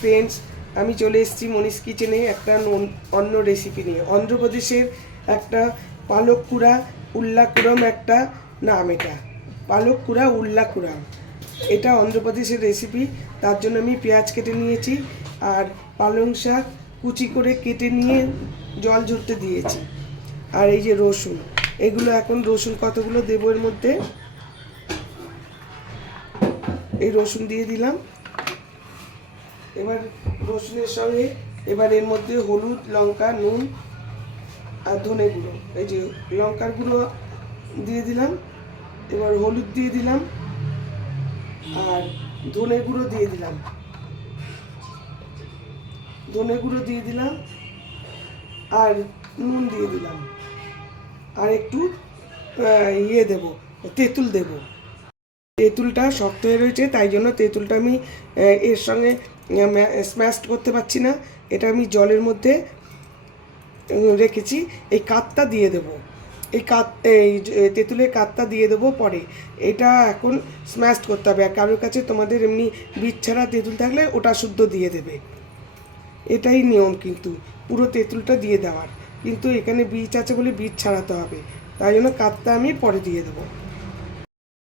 Friends, আমি চলে এসেছি মনীষ কিচেনে একটা অন্য রেসিপি নিয়ে। অন্ধ্রপ্রদেশের একটা পালকুড়া উল্লাকুরম একটা নাম, এটা পালকুড়া উল্লাকুরম, এটা অন্ধ্রপ্রদেশের রেসিপি। তার জন্য আমি পেঁয়াজ কেটে নিয়েছি আর পালং শাক কুচি করে কেটে নিয়ে জল ঝরতে দিয়েছি। আর এই যে রসুন, এগুলো এখন রসুন কতগুলো দেবো এর মধ্যে। এই রসুন দিয়ে দিলাম। এবার রসুনের সঙ্গে এবার এর মধ্যে হলুদ, লঙ্কা, নুন আর ধনে গুঁড়ো, এই যে লঙ্কার গুঁড়ো দিয়ে দিলাম, এবার হলুদ দিয়ে দিলাম আর ধনে গুঁড়ো দিয়ে দিলাম, আর নুন দিয়ে দিলাম, আর একটু দেবো, তেঁতুল দেবো। তেঁতুলটা শক্ত হয়ে রয়েছে, তাই জন্য তেঁতুলটা আমি এর সঙ্গে স্ম্যাশ করতে পারছি না। এটা আমি জলের মধ্যে রেখেছি। এই কাতটা দিয়ে দেবো, এই তেঁতুলের কাতটা দিয়ে দেবো পরে। এটা এখন স্ম্যাশ করতে হবে। আর কারোর কাছে তোমাদের এমনি বীজ ছাড়া তেঁতুল থাকলে ওটা শুদ্ধ দিয়ে দেবে, এটাই নিয়ম। কিন্তু পুরো তেঁতুলটা দিয়ে দেওয়ার, কিন্তু এখানে বীজ আছে বলে বীজ ছাড়াতে হবে, তাই জন্য কাতটা আমি পরে দিয়ে দেবো।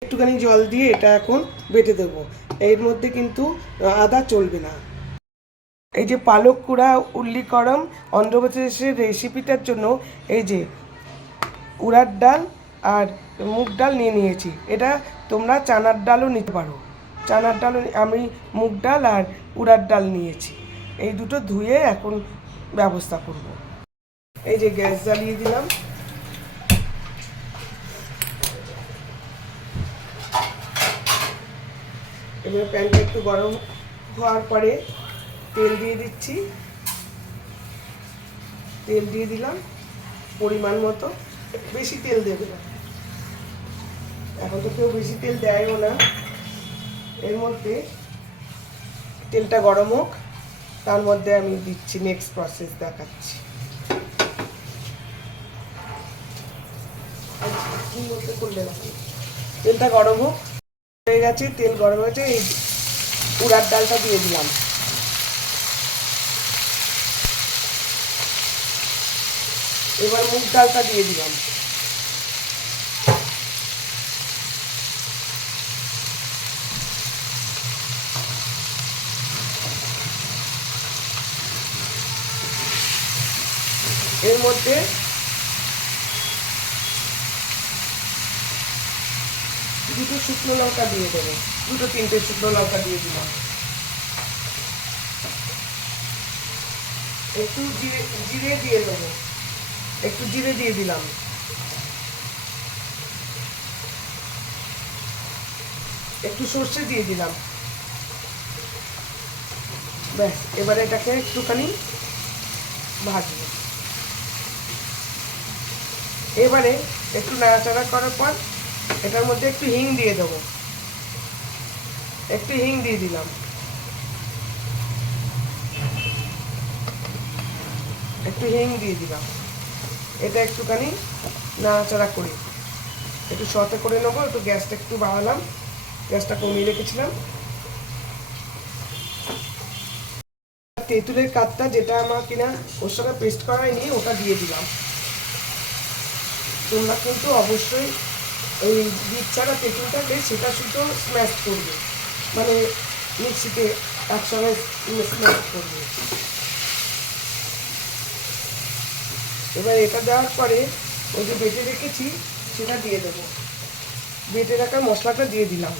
একটুখানি জল দিয়ে এটা এখন বেটে দেবো। এর মধ্যে কিন্তু আদা চলবে না। এই যে পালকুড়া উল্লিকরম অন্ধ্রপ্রদেশের রেসিপিটার জন্য এই যে উড়ার ডাল আর মুগ ডাল নিয়েছি। এটা তোমরা চানার ডালও নিতে পারো। চানার ডাল, আমি মুগ ডাল আর উড়ার ডাল নিয়েছি। এই দুটো ধুয়ে এখন ব্যবস্থা করব। এই যে গ্যাস জ্বালিয়ে দিলাম। এবার প্যানটা একটু গরম হওয়ার পরে তেল দিয়ে দিচ্ছি। তেল দিয়ে দিলাম পরিমাণ মতো, বেশি তেল দেবে না, এখন তো কেউ বেশি তেল দেয়ও না। এর মধ্যে তেলটা গরম হোক, তার মধ্যে আমি দিচ্ছি নেক্সট প্রসেস দেখাচ্ছি। তেলটা গরম হোক, হয়ে গেছে, তেল গরম হয়েছে। এই উড়ার ডালটা দিয়ে দিলাম, এবার মুগ ডালটা দিয়ে দিলাম, এর মধ্যে দুটো শুকনো লঙ্কা দিয়ে দেবো, দুটো তিনটে শুকনো লঙ্কা দিয়ে দিলাম, একটু জিরে দিয়ে দেবো, একটু জিরে দিয়ে দিলাম, একটু সর্ষে দিয়ে দিলাম। ব্যাস, এবারে এটাকে একটুখানি ভাজবো। এবারে একটু নাড়াচাড়া করার পর এটার মধ্যে একটু হিং দিয়ে দেবো, একটু হিং দিয়ে দিলাম, একটু হিং দিয়ে দিলাম। এটা একটুখানি নাড়াচাড়া করে একটু সতে করে নেবো। একটু গ্যাসটা একটু বাড়ালাম, গ্যাসটা কমিয়ে রেখেছিলাম। তেঁতুলের কাতটা যেটা আমার কিনা ওর সঙ্গে পেস্ট করাই নিয়ে ওটা দিয়ে দিলাম। তোমরা কিন্তু অবশ্যই ওই বীজ ছাড়া তেঁতুল থাকলে সেটা শুধু স্ম্যাশ করবে, মানে মিক্সিতে একসঙ্গে স্ম্যাশ করবে। এবার এটা দেওয়ার পরে ওই যে বেটে রেখেছি সেটা দিয়ে দেবো, বেটে রাখা মশলাটা দিয়ে দিলাম।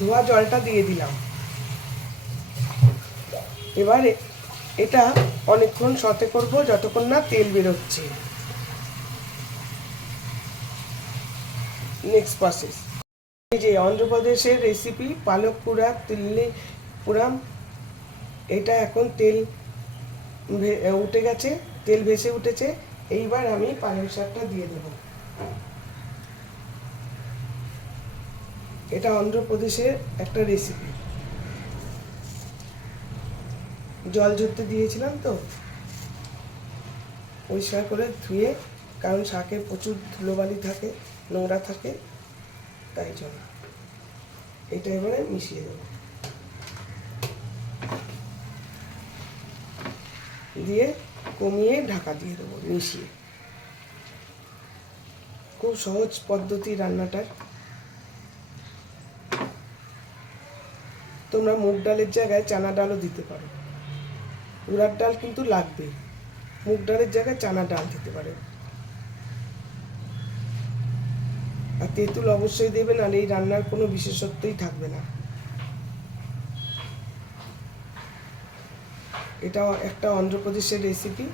ধোয়া জলটা দিয়ে দিলাম। এবারে এটা অনেকক্ষণ সতে করব, যতক্ষণ না তেল বেরোচ্ছে। Next process. এই যে অন্ধ্রপ্রদেশের রেসিপি পালক কুড়া তিল্লি পুরাম, এটা এখন তেল উঠে গেছে, তেল ভেসে উঠেছে। এইবার আমি পালং শাকটা দিয়ে দেব। এটা অন্ধ্রপ্রদেশের একটা রেসিপি। জল ঝরতে দিয়েছিলাম তো, পরিষ্কার করে ধুয়ে, কারণ শাকে প্রচুর ধুলোবালি থাকে, নোংরা থাকে, তাই জন্য এটা এবারে মিশিয়ে দেব। দিয়ে কমিয়ে ঢাকা দিয়ে দেবো মিশিয়ে। খুব সহজ পদ্ধতি রান্নাটার। তোমরা মুগ ডালের জায়গায় চানা ডালও দিতে পারো, উড়ার ডাল কিন্তু লাগবে, মুগ ডালের জায়গায় চানা ডাল দিতে পারো। আর তেঁতুল অবশ্যই দেবে, নাহলে এই রান্নার কোনো বিশেষত্বই থাকবে না। এটা একটা অন্ধ্রপ্রদেশের রেসিপি।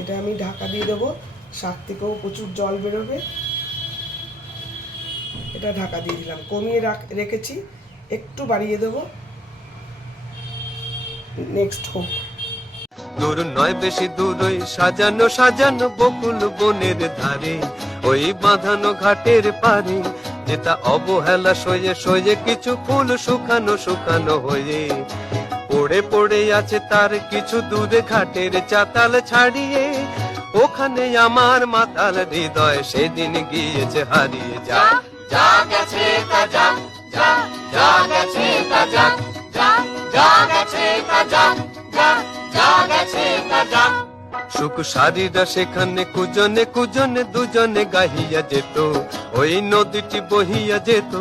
এটা আমি ঢাকা দিয়ে দেবো, শাক থেকেও প্রচুর জল বেরোবে। এটা ঢাকা দিয়ে দিলাম, কমিয়ে রেখেছি, একটু বাড়িয়ে দেবো। নেক্সট হোক। দূর নয় বেশি দূর ওই সাজানো সাজানো বকুল বনের ধারে, ওই বাঁধানো ঘাটের পারে, যেটা অবহেলা সয়ে সয়ে কিছু ফুল শুকানো শুকানো হয়ে পড়ে পড়ে আছে তার কিছু দূরে ঘাটের চাতাল ছাড়িয়ে। ওখানে আমার মাতাল হৃদয় সেদিন গিয়েছে হারিয়ে। যা যা গেছে তা যা, যা যা গেছে তা যা, যা যা গেছে তা যা, যা যা গেছে তা যা। সুখ সারিরা সেখানে কুজনে কুজনে দুজনে গাহিয়া যেত, ওই নদীটি বহিয়া যেত।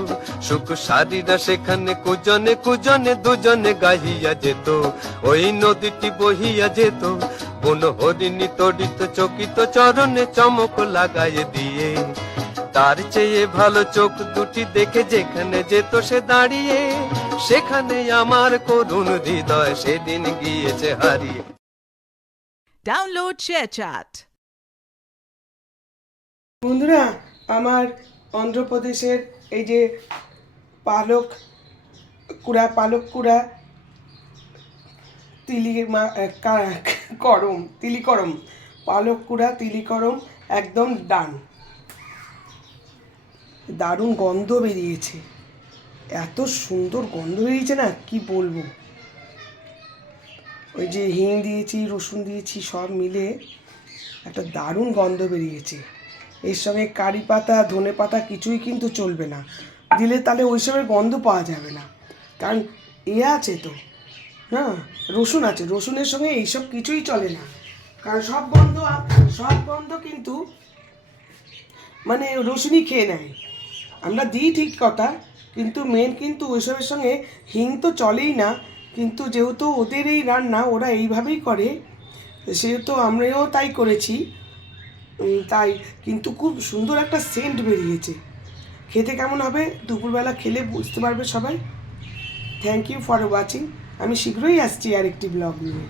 সুখ সারিরা সেখানে কুজনে কুজনে দুজনে গাহিয়া যেত, ওই নদীটি বহিয়া যেত। বন হরিণী তড়িত চকিত চরণে চমক লাগাইয়ে দিয়ে, তার চেয়ে ভালো চোখ দুটি দেখে যেখানে যেত সে দাঁড়িয়ে। সেখানে আমার করুণ হৃদয় সেদিন গিয়েছে হারিয়ে। Download ShareChat. বন্ধুরা, আমার অন্ধ্রপ্রদেশের এই যে পালক কুড়া তিলিকরম পালক কুড়া তিলিকরম একদম ডান। দারুণ গন্ধ বেরিয়েছে, এত সুন্দর গন্ধ বেরিয়েছে না কি বলবো। ওই যে হিং দিয়েছি, রসুন দিয়েছি, সব মিলে একটা দারুণ গন্ধ বেরিয়েছে। এর সঙ্গে কারি পাতা ধনে পাতা কিছুই কিন্তু চলবে না, দিলে তাহলে ওইসবের গন্ধ পাওয়া যাবে না। কারণ আছে তো, না রসুন আছে, রসুনের সঙ্গে এইসব কিছুই চলে না। কারণ সব গন্ধ কিন্তু মানে রসুনই খেয়ে নেয়। আমরা দিই ঠিক কথা, কিন্তু মেন কিন্তু ওইসবের সঙ্গে হিং তো চলেই না। কিন্তু যেহেতু ওদের এই রান্না ওরা এইভাবেই করে, সেহেতু আমরাও তাই করেছি, তাই কিন্তু খুব সুন্দর একটা সেন্ট বেরিয়েছে। খেতে কেমন হবে দুপুরবেলা খেলে বুঝতে পারবে সবাই। Thank you for watching. আমি শীঘ্রই আসছি আরেকটি ব্লগ নিয়ে।